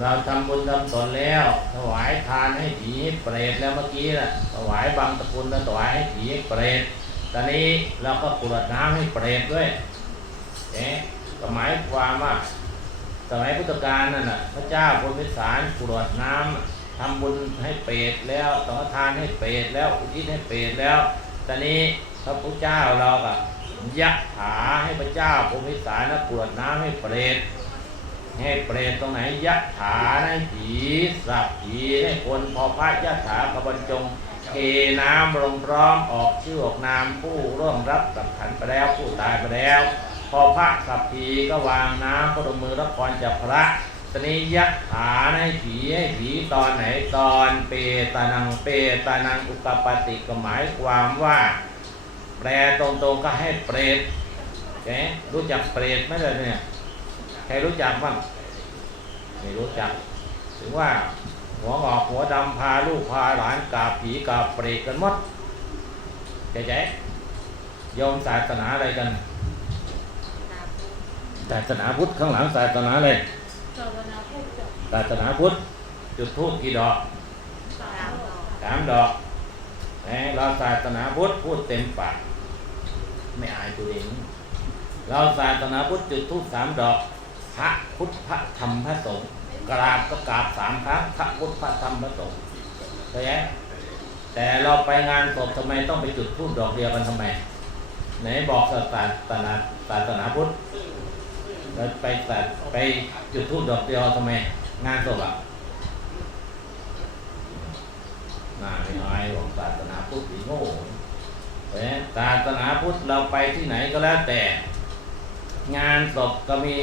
เราทำบุญทำสนแล้ว ถวายทานให้ผีให้เปรตแล้วเมื่อกี้น่ะถวายบางตะกุลแล้วถวายให้ผีให้เปรตตอนนี้เราก็กรวดน้ำให้เปรตด้วยเอ๊ะก็หมายความว่าสมัยพุทธกาลนั่นน่ะพระเจ้าพรมิสารกรวดน้ำทำบุญให้เปรตแล้วสังฆทานให้เปรตแล้วอุทิศให้เปรตแล้ว ตอนนี้พระพุทธเจ้าเราก็ยะถาให้พระเจ้าพรมิสารกรวดน้ำให้เปรต ให้เปรตตรงไหนยะถาให้ผีสับผีให้คนพอพระยะถากบรรจงเทน้ำลงพร้อมออกชื่อออกนามผู้ร่วมรับกับขันไปแล้วผู้ตายไปแล้ว พอพระสับผีก็วางน้ำพนมมือรับพรจากพระตอนนี้ยะถาให้ผีให้ผีตอนไหนตอนเปตานังเปตานังอุกปปติก็หมายความว่า แปลตรงๆก็ให้เปรตแกรู้จักเปรตไหมเลยเนี่ย ใครรู้จักบ้างไม่รู้จัก ถึงว่าหัวงอกหัวดำพาลูกพาหลานกราบผีกราบเปรตกันหมดใจใจโยมศาสนาอะไรกัน ศาสนาพุทธข้างหลังศาสนาอะไรศาสนาพุทธจะศาสนาพุทธจุดธูปกี่ดอกสามดอกสามดอกแหมเราศาสนาพุทธพูดเต็มปากไม่อายตัวเอง เราศาสนาพุทธจุดธูปสามดอก พระพุทธพระธรรมพระสงฆ์กราบก็กราบสามครั้งพระพุทธพระธรรมพระสงฆ์เข้าใจแต่เราไปงานศพทำไมต้องไปจุดธูปดอกเดียวกันทำไมไหนบอกศาสนาศาสนาพุทธแล้วไปตัดไปจุดธูปดอกเดียวทำไม งานศพอะน่าไม่อายบอกศาสนาพุทธอีโง่ศาสนาพุทธเราไปที่ไหนก็แล้วแต่ งานศพก็มี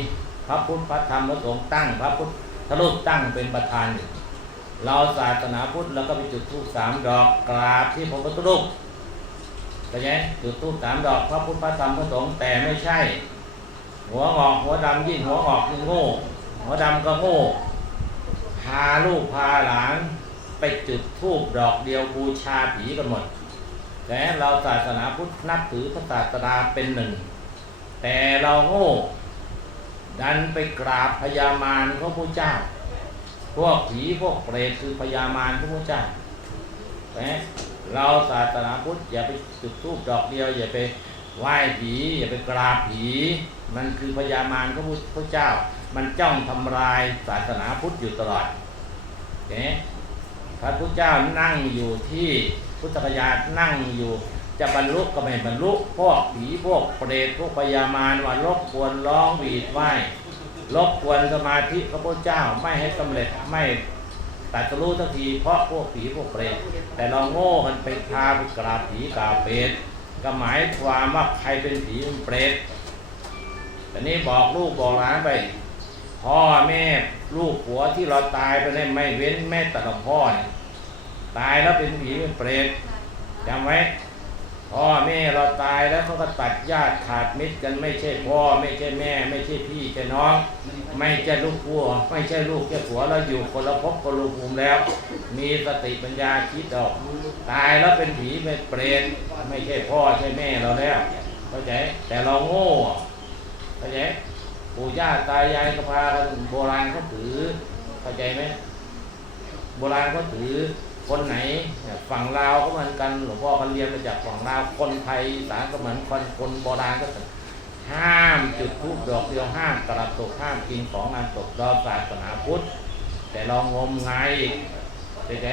พระพุทธพระธรรมพระสงฆ์ตั้ง พระพุทธรูปตั้งเป็นประธานอยู่เราศาสนาพุทธเราก็ไปจุดธูปสามดอกกราบที่พระพุทธรูปเข้าใจจุดธูปสามดอกพระพุทธพระธรรมพระสงฆ์แต่ไม่ใช่ หัวงอกหัวดำยิ่งหัวงอกยิ่งโง่ หัวดำก็โง่พาลูกพาหลานไปจุดธูปดอกเดียวบูชาผีกันหมด แต่เราศาสนาพุทธนับถือพระศาสดาเป็นหนึ่ง แต่เราโง่ ดันไปกราบพญามารพระพุทธเจ้า พวกผีพวกเปรตคือพญามารพระพุทธเจ้าแต่เราศาสนาพุทธอย่าไปจุดธูปดอกเดียว อย่าไปไหว้ผีอย่าไปกราบผี มันคือพญามารพระพุทธเจ้า มันจ้องทำลายศาสนาพุทธอยู่ตลอดเห็นพระพุทธเจ้านั่งอยู่ที่พุทธคยานั่งอยู่ จะบรรลุก็ไม่บรรลุพวกผีพวกเปรตพวกพยามารว่ารบกวนร้องหวีดไหวรบกวนสมาธิพระพุทธเจ้าไม่ให้สำเร็จไม่ตัดรู้สักทีเพราะพวกผีพวกเปรตแต่เราโง่กันไปพาไปกราบผีกราบเปรตก็หมายความว่าใครเป็นผีเป็นเปรตแต่นี้บอกลูกบอกหลานไป พ่อแม่ลูกผัวที่เราตายไปเนี่ยไม่เว้นแม่แต่ละพ่อเนี่ยตายแล้วเป็นผีเป็นเปรตจำไว้ แม่เราตายแล้วเขาก็ตัดญาติขาดมิตรกันไม่ใช่พ่อ ไม่ใช่แม่ ไม่ใช่พี่ใช่น้อง ไม่ใช่ลูกผัว ไม่ใช่ลูกแค่ผัวเราอยู่คนละภพคนละภูมิแล้ว มีสติปัญญาคิดออก ตายแล้วเป็นผีเป็นเปรตไม่ใช่พ่อใช่แม่เราแล้วเข้าใจแต่เราโง่เข้าใจปู่ย่าตายายก็พากันโบราณเขาถือเข้าใจไหมโบราณเขาถือ คนไหนฝั่งลาวก็เหมือนกันหลวงพ่อเขาเรียนมาจากฝั่งลาวคนไทยสานก็เหมือนคนคนโบราณก็ห้ามจุดธูปดอกเดียวห้ามกระตกห้ามกินของงานตกเราศาสนาพุทธ แต่เรางมงายอีกใช่ไหม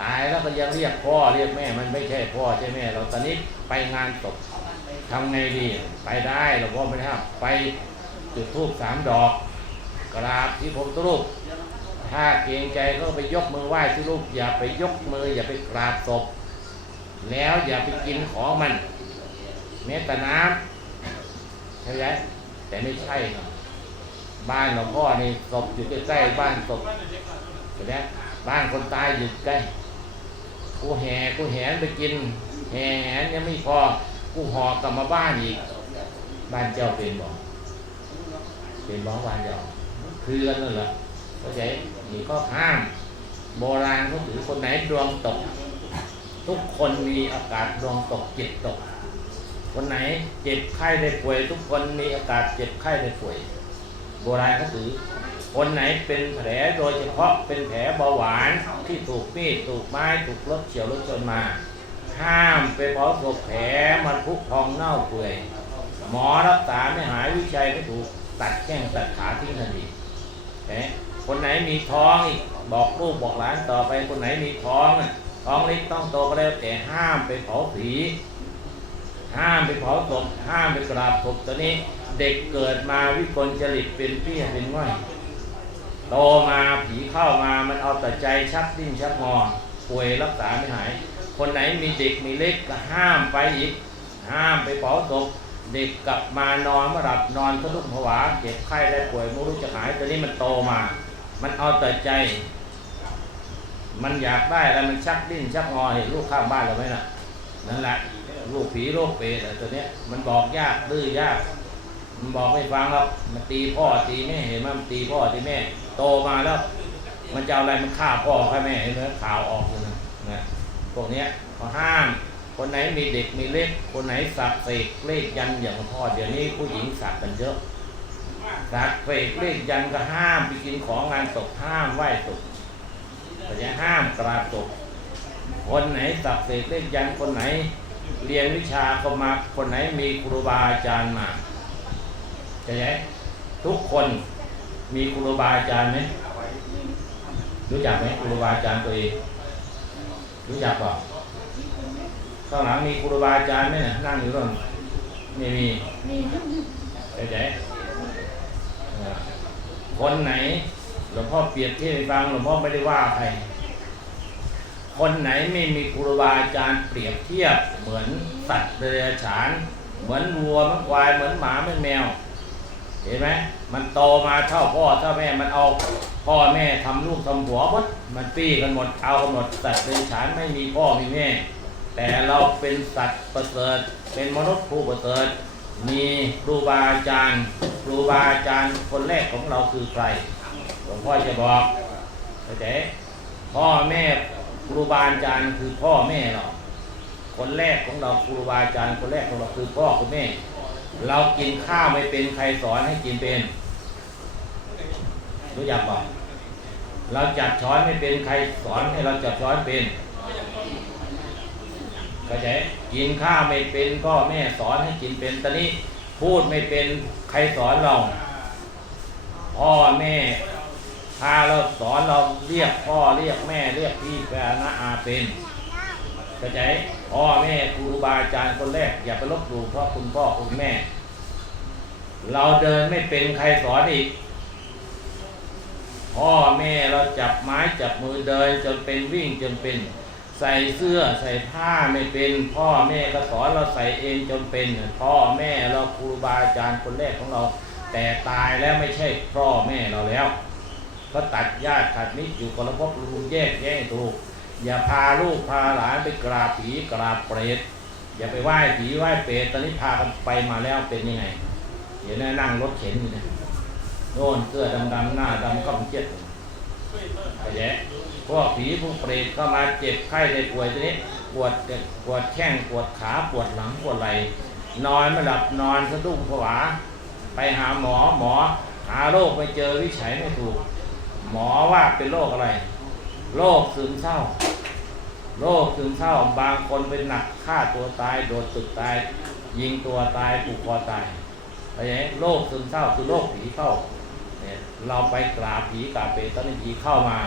ตายแล้วก็ยังเรียกพ่อเรียกแม่มันไม่ใช่พ่อใช่แม่เราตอนนี้ไปงานศพทำไงดีไปได้หลวงพ่อไม่ได้ห้ามไปจุดธูปสามดอกกราบที่ผมตุรูป ถ้าเกรงใจก็ไปยกมือไหว้ที่รูปอย่าไปยกมือ อย่าไปกราบศพ แล้วอย่าไปกินของมันแม้แต่น้ำใช่ไหมแต่ไม่ใช่นะบ้านหลวงพ่อนี่ศพอยู่ใกล้ๆบ้านศพเห็นไหมบ้านคนตายอยู่ใกล้กูแห่กูแหนไปกินแห่แหนยังไม่พอกูหอกลับมาบ้านอีก บ้านเจ้าเป็นบอกเป็นบ้อกบ้านเจ้าคือกันนั่นเหรอเข้าใจ นี่ก็ห้าม โบราณเขาถือคนไหนดวงตก ทุกคนมีอากาศดวงตกจิตตก คนไหนเจ็บไข้ได้ป่วย ทุกคนมีอากาศเจ็บไข้ได้ป่วย โบราณเขาถือ คนไหนเป็นแผลโดยเฉพาะเป็นแผลเบาหวานที่ถูกมีดถูกไม้ถูกรถเฉียวรถชนมาห้ามไปเผาศพแผลมันพุพองเน่าเปื่อย หมอรักษาไม่หายวิจัยไม่ถูกตัดแข้งตัดขาทิ้งทันทีเอ๊ะ คนไหนมีท้องอีกบอกลูกบอกหลานต่อไปคนไหนมีท้องน่ะท้องเล็กต้องโตก็แล้วแต่ห้ามไปเผาผีห้ามไปเผาศพห้ามไปกราบศพตัวนี้ เด็กเกิดมาวิกลจริตเป็นเปี้ยเป็นง่อยโตมาผีเข้ามามันเอาแต่ใจชักดิ้นชักงอป่วยรักษาไม่หาย คนไหนมีเด็กมีเล็กก็ห้ามไปอีก ห้ามไปเผาศพเด็กกลับมานอนมาหลับนอนสะดุ้งผวาเจ็บไข้ได้ป่วยไม่รู้จะหายตอนนี้มันโตมา มันเอาแต่ใจ มันอยากได้แล้วมันชักดิ้นชักงอเห็นลูกข้างบ้านเราไหมน่ะนั่นแหละลูกผีโรคเปรตอะตัวเนี้ยมันบอกยากดื้อยาก มันบอกไม่ฟังหรอกมันตีพ่อตีแม่เห็นไหมมันตีพ่อตีแม่ โตมาแล้ว มันจะเอาอะไรมันฆ่าพ่อฆ่าแม่เห็นไหมข่าวออกเลยนะนะพวกเนี้ยเขาห้าม คนไหนมีเด็กมีเล็ก คนไหนสักเสกเลขยันอย่างหลวงพ่อเดี๋ยวนี้ผู้หญิงสักกันเยอะ สักเสกเลขยันก็ห้ามไปกินของงานศพห้ามไหว้ศพแต่จะห้ามกราบศพคนไหนสักเสกเลขยันคนไหน เรียนวิชาเข้ามาคนไหนมีครูบาอาจารย์มาใช่ไหมทุกคนมีครูบาอาจารย์ไหมรู้จักไหมครูบาอาจารย์ตัวเองรู้จักเปล่าข้างหลังมีครูบาอาจารย์ไหมเนี่ยนั่งอยู่ตรงไม่มีมีเข้าใจเออ คนไหนหลวงพ่อเปรียบเทียบให้ฟังหลวงพ่อไม่ได้ว่าใครคนไหนไม่มีครูบาอาจารย์เปรียบเทียบเหมือนสัตว์เดรัจฉาน เหมือนวัวเหมือนควายเหมือนหมาเหมือนแมว เห็นไหมมันโตมาเท่าพ่อเท่าแม่มันเอาพ่อแม่ทำลูกทำหัวหมดมันปี้กันหมดเอากันหมดสัตว์เดรัจฉานไม่มีพ่อมีแม่ แต่เราเป็นสัตว์ประเสริฐเป็นมนุษย์ผู้ประเสริฐมีครูบาอาจารย์ ครูบาอาจารย์คนแรกของเราคือใครหลวงพ่อจะบอกเข้าใจพ่อแม่ครูบาอาจารย์คือพ่อแม่เราคนแรกของเราครูบาอาจารย์คนแรกของเราคือพ่อคุณแม่ เรากินข้าวไม่เป็นใครสอนให้กินเป็นรู้จักเปล่าเราจับช้อนไม่เป็นใครสอนให้เราจับช้อนเป็นเข้าใจกินข้าวไม่เป็นพ่อแม่สอนให้กินเป็นตอนนี้พูดไม่เป็น รสอนเรา พ่อแม่พาเราสอนเราเรียกพ่อเรียกแม่เรียกพี่แฟนนะอาเป็นเข้าใจพ่อแม่ครูบาอาจารย์คนแรก อย่าไปลบหลู่เพราะคุณพ่อคุณแม่ เราเดินไม่เป็นใครสอนอีก พ่อแม่เราจับไม้จับมือเดินจนเป็นวิ่งจนเป็น ใส่เสื้อใส่ผ้าไม่เป็นพ่อแม่ก็สอนเราใส่เองจนเป็นพ่อแม่เราครูบาอาจารย์คนแรกของเรา แต่ตายแล้วไม่ใช่พ่อแม่เราแล้วก็ตัดญาติขาดมิตรอยู่คนละภพรูแยกแยะถูก อย่าพาลูกพาหลานไปกราบผีกราบเปรตอย่าไปไหว้ผีไหว้เปรตตอนนี้พากันไปมาแล้วเป็นยังไงเดี๋ยวนะนั่งรถเข็นอยู่นะโน่นเสื้อดำๆหน้าดำก็มันเจ็ดไปแยะ พวกผีพวกเปรตเข้ามาเจ็บไข้ได้ป่วยตัวนี้ปวดปวดแข้งปวดขาปวดหลังปวดไหล่นอนไม่หลับนอนสะดุ้งผวา ไปหาหมอหมอหาโรคไม่เจอวิจัยไม่ถูก หมอว่าเป็นโรคอะไรโรคซึมเศร้าโรคซึมเศร้าบางคนเป็นหนักฆ่าตัวตายโดดตึกตาย ยิงตัวตายผูกคอตายอะไรอย่างนี้โรคซึมเศร้าคือโรคผีเข้าเนี่ยเราไปกราบผีกราบเปรตตอนนี้ผีเข้ามา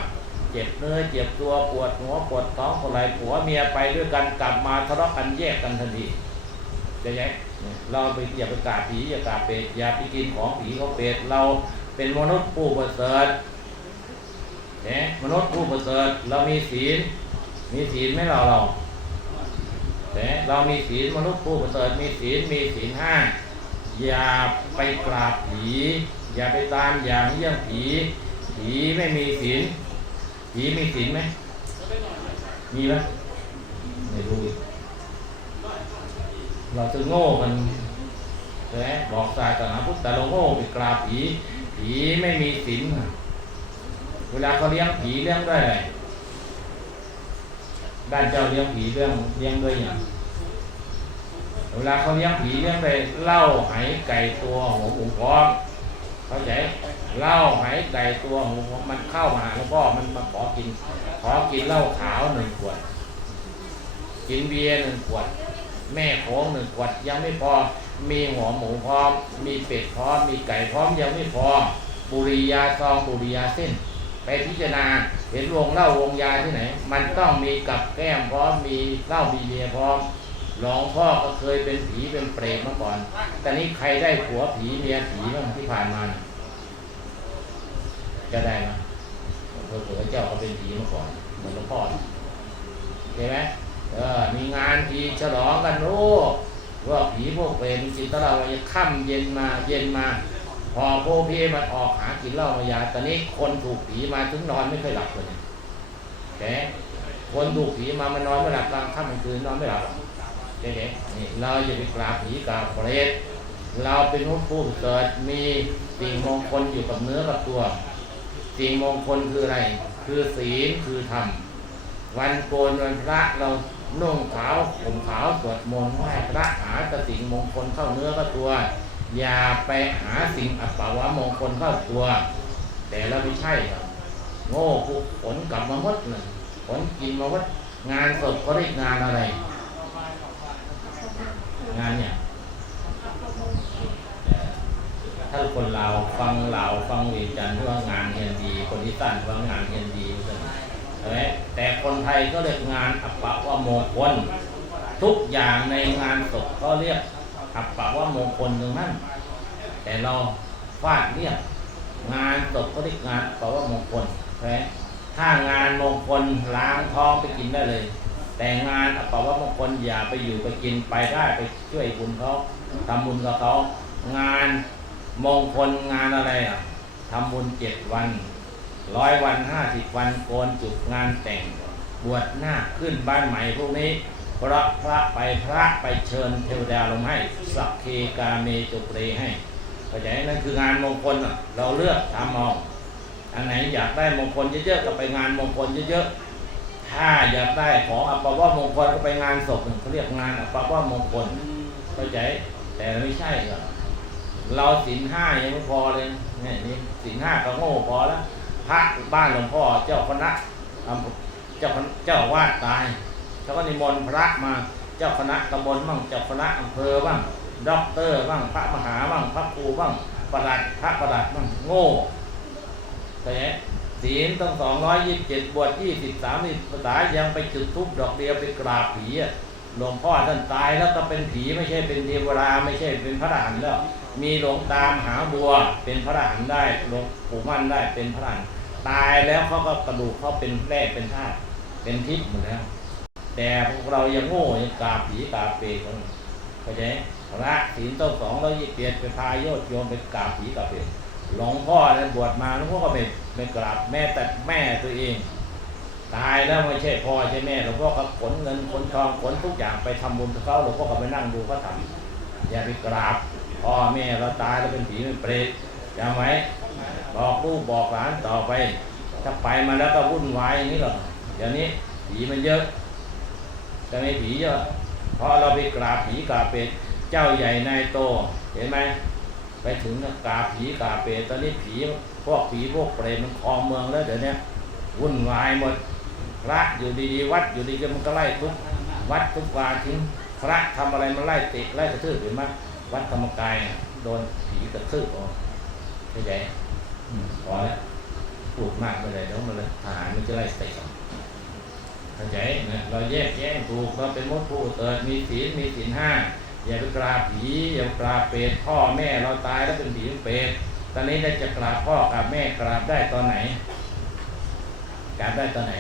เจ็บเนื้อเจ็บตัวปวดหัวปวดท้องปวดไหล่ผัวเมียไปด้วยกันกลับมาทะเลาะกันแยกกันทันทีจะยังเราไปอย่าไปกาบผีอย่ากาบเปรตอย่าไปกินของผีของเปรตเราเป็นมนุษย์ผู้ประเสริฐเนี่ยมนุษย์ผู้ประเสริฐเรามีศีล มีศีลไหมเราเราแต่เรามีศีลมนุษย์ผู้ประเสริฐมีศีลมีศีลห้าอย่าไปกราบผี อย่าไปตามอย่างเยี่ยงผี ผีไม่มีศีล ผีมีศีลไหมมีไหมไม่รู้อีกเราจะโง่กันใช่ไหมบอกศาสนาพุทธแต่เราโง่ไปกราบผี ผีไม่มีศีลเวลาเขาเลี้ยงผีเลี้ยงด้วยอะไรด้านเจ้าเลี้ยงผีเลี้ยงเลี้ยงด้วยอย่างเวลาเขาเลี้ยงผีเลี้ยงไปเล้าไหไก่ตัวหัวหมูพร้อม เข้าใจเหล้าหายไก่ตัวหมูมันเข้ามาหาหลวงพ่อมันมาขอกิน ขอกินเหล้าขาวหนึ่งขวด กินเบียร์หนึ่งขวด แม่โค้งหนึ่งขวดยังไม่พอ มีหัวหมูพร้อม มีเป็ดพร้อม มีไก่พร้อมยังไม่พอ บุรียาซองบุรียาเส้น ไปพิจารณาเห็นวงเหล้าวงยาที่ไหน มันต้องมีกับแก้มพร้อม มีเหล้ามีเบียร์พร้อม หลวงพ่อก็เคยเป็นผีเป็นเปรตมาก่อน แต่นี้ใครได้ผัวผีเมียผีบ้างที่ผ่านมา จะได้ไหมเผื่อเจ้าเขาเป็นผีมาก่อนเหมือนหลวงพ่อน่ะใช่ไหมเออ มีงานผีฉลองกันโอ้ว่าผีพวกเปรตจิตเราจะค่ำเย็นมาเย็นมา พอโพเพมันออกหากินเหล้ามายาตอนนี้คนถูกผีมาถึงนอนไม่เคยหลับเลยแกคนถูกผีมามันนอนไม่หลับกลางค่ำกลางคืนนอนไม่หลับ เด็กๆนี่เราจะไปกราบผีกราบเปรตเราเป็นผู้ผู้เกิดมีสิ่งมงคลอยู่กับเนื้อกับตัว สิ่งมงคลคืออะไร คือศีลคือธรรม วันโกนวันพระเรานุ่งขาวห่มขาวสวดมนต์ไหว้พระหาแต่สิ่งมงคลเข้าเนื้อเข้าตัว อย่าไปหาสิ่งอัปปาวะมงคลเข้าตัว แต่เราไม่ใช่ครับโง่กูผลกลับมาหมดเลยผลกินมาหมดงานศพเขาเรียกงานอะไร งานเนี่ยถ้าคนลาวฟังลาวฟังเวียงจันทร์ว่างานเฮียนดี คนอีสานว่างานเฮียนดีใช่ไหมแต่คนไทยก็เรียกงานอัปปะว่ามงคลทุกอย่างในงานศพก็เรียกอัปปะว่ามงคลทั้งนั้นแต่เราฟาดเรียกงานศพก็เรียกงานอัปปะว่ามงคลใช่ไหมถ้างานมงคลล้างท้องไปกินได้เลย แต่งานอัปปะว่ามงคลอย่าไปอยู่ไปกินไปได้ไปช่วยบุญเขาทำบุญกับเขางานมงคลงานอะไรอะทำบุญเจ็ดวันร้อยวันห้าสิบวันโกนจุกงานแต่ง บวชหน้าขึ้นบ้านใหม่พวกนี้พระพระไปพระไปเชิญเทวดาลงให้ สักเคกาเมจุเรให้เข้าใจนั่นคืองานมงคลเราเลือกทำเอาอันไหนอยากได้มงคลเยอะๆก็ไปงานมงคลเยอะๆ ถ้าอยากได้ของอัปปะว่ามงคลก็ไปงานศพเขาเรียกงานอัปปะว่ามงคลเข้าใจ แต่ไม่ใช่ก็เราศีลห้ายังไม่พอเลยนี่นี่ศีลห้าก็โง่พอแล้วพระบ้านหลวงพ่อเจ้าคณะเจ้าเจ้าวาดตายเขาก็นิมนต์พระมาเจ้าคณะตำบลบ้างเจ้าคณะอำเภอบ้างด็อกเตอร์บ้างพระมหาบ้างพระครูบ้างประหลัดพระประหลัดบ้างโง่เข้าใจ ศีลต้องสองร้อยยี่สิบเจ็ดบวชยี่สิบสามสิบภาษายังไปจุดทุบดอกเดียวไปกราบผีอะหลวงพ่อท่านตายแล้วก็เป็นผีไม่ใช่เป็นเทวดาไม่ใช่เป็นพระอรหันต์แล้ว มีหลวงตามหาบัวเป็นพระอรหันต์ได้หลวงปู่มั่นได้เป็นพระอรหันต์ตายแล้วเขาก็กระดูกเขาเป็นแร่เป็นธาตุเป็นทิพย์หมดแล้วแต่พวกเรายังโง่ยังกราบผีกราบเปรตกันเข้าใจพระศีลต้องสองร้อยยี่สิบเจ็ดไปพายโยชโยมไปกราบผีกราบเปรต หลวงพ่อเนี่ยบวชมาหลวงพ่อก็ไม่ไม่กราบแม่แต่แม่ตัวเอง ตายแล้วไม่ใช่พ่อใช่แม่หลวงพ่อก็ขนเงินขนทองขนทุกอย่างไปทำบุญกับเขาหลวงพ่อก็ไปนั่งดูเขาทำอย่าไปกราบพ่อแม่เราตายแล้วเป็นผีเป็นเปรตจำไว้บอกลูกบอกหลานต่อไป ถ้าไปมาแล้วก็วุ่นวายอย่างนี้หรอกเดี๋ยวนี้ผีมันเยอะจะไม่ผีเยอะเพราะเราไปกราบผีกราบเปรตเจ้าใหญ่นายโตเห็นไหม ไปถึงก็กราผีกาเปรตตอนนี้ผีพวกผีพวกเปรตมันครองเมืองแล้วเดี๋ยวนี้วุ่นวายหมดพระอยู่ดีๆวัดอยู่ดีๆมันก็ไล่ทุกวัดทุกวาทิ้งพระทำอะไรมันไล่ติไล่กระทืบเห็นไหมวัดธรรมกายโดนผีกระทืบออกเข้าใจอืมพอแล้วพูดมากไปเลยเดี๋ยวมันเลยทหารมันจะไล่เตะเข้าใจนะเราแยกแยะถูกเราเป็นมดผู้เกิดมีศีลมีศีลห้า อย่าไปกราบผีอย่าไปกราบเปรตพ่อแม่เราตายแล้วเป็นผีเป็นเปรตตอนนี้ได้จะกราบพ่อกราบแม่กราบได้ตอนไหน กราบได้ตอนไหน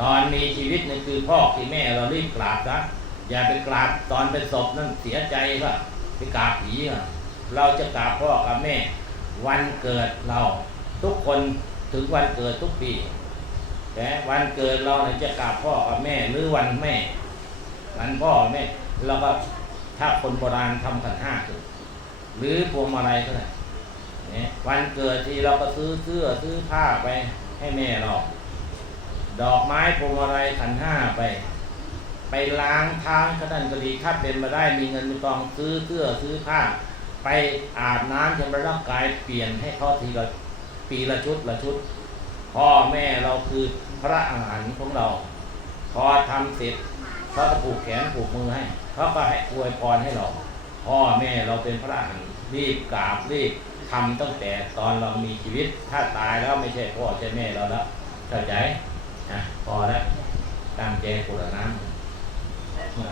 ตอนมีชีวิตนี่คือพ่อคือแม่เรารีบกราบซะอย่าไปกราบตอนเป็นศพนั่นเสียใจก็ไปกราบผีเราจะกราบพ่อกับแม่ วันเกิดเรา ทุกคนถึงวันเกิดทุกปี แต่วันเกิดเราเนี่ยจะกราบพ่อกับแม่หรือวันแม่ วันพ่อแม่เราก็ถ้าคนโบราณทำขันห้าคือหรือพวงมาลัยก็ได้เนี่ยวันเกิดที่เราก็ซื้อเสื้อซื้อผ้าไปให้แม่เราดอกไม้พวงมาลัยขันห้าไป ไปล้างทางก็นั่นก็ดีถ้าเป็นมาได้มีเงินมีทองซื้อเสื้อซื้อผ้าไปไปอาบน้ำชำระร่างกายเปลี่ยนให้เขาทีละปีละชุดละชุด พ่อแม่เราคือพระอาหารของเรา พอทำเสร็จ เขาก็ผูกแขนผูกมือให้เขาก็ให้อวยพรให้เราพ่อแม่เราเป็นพระอรหันต์รีบกราบรีบทำตั้งแต่ตอนเรามีชีวิต ถ้าตายแล้วไม่ใช่พ่อใช่แม่เราแล้วเข้าใจนะพอแล้วตั้งใจกรวดน้ำเมื่อ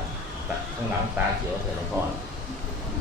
ตัดข้างหลังตาเขียวเสร็จแล้วก่อน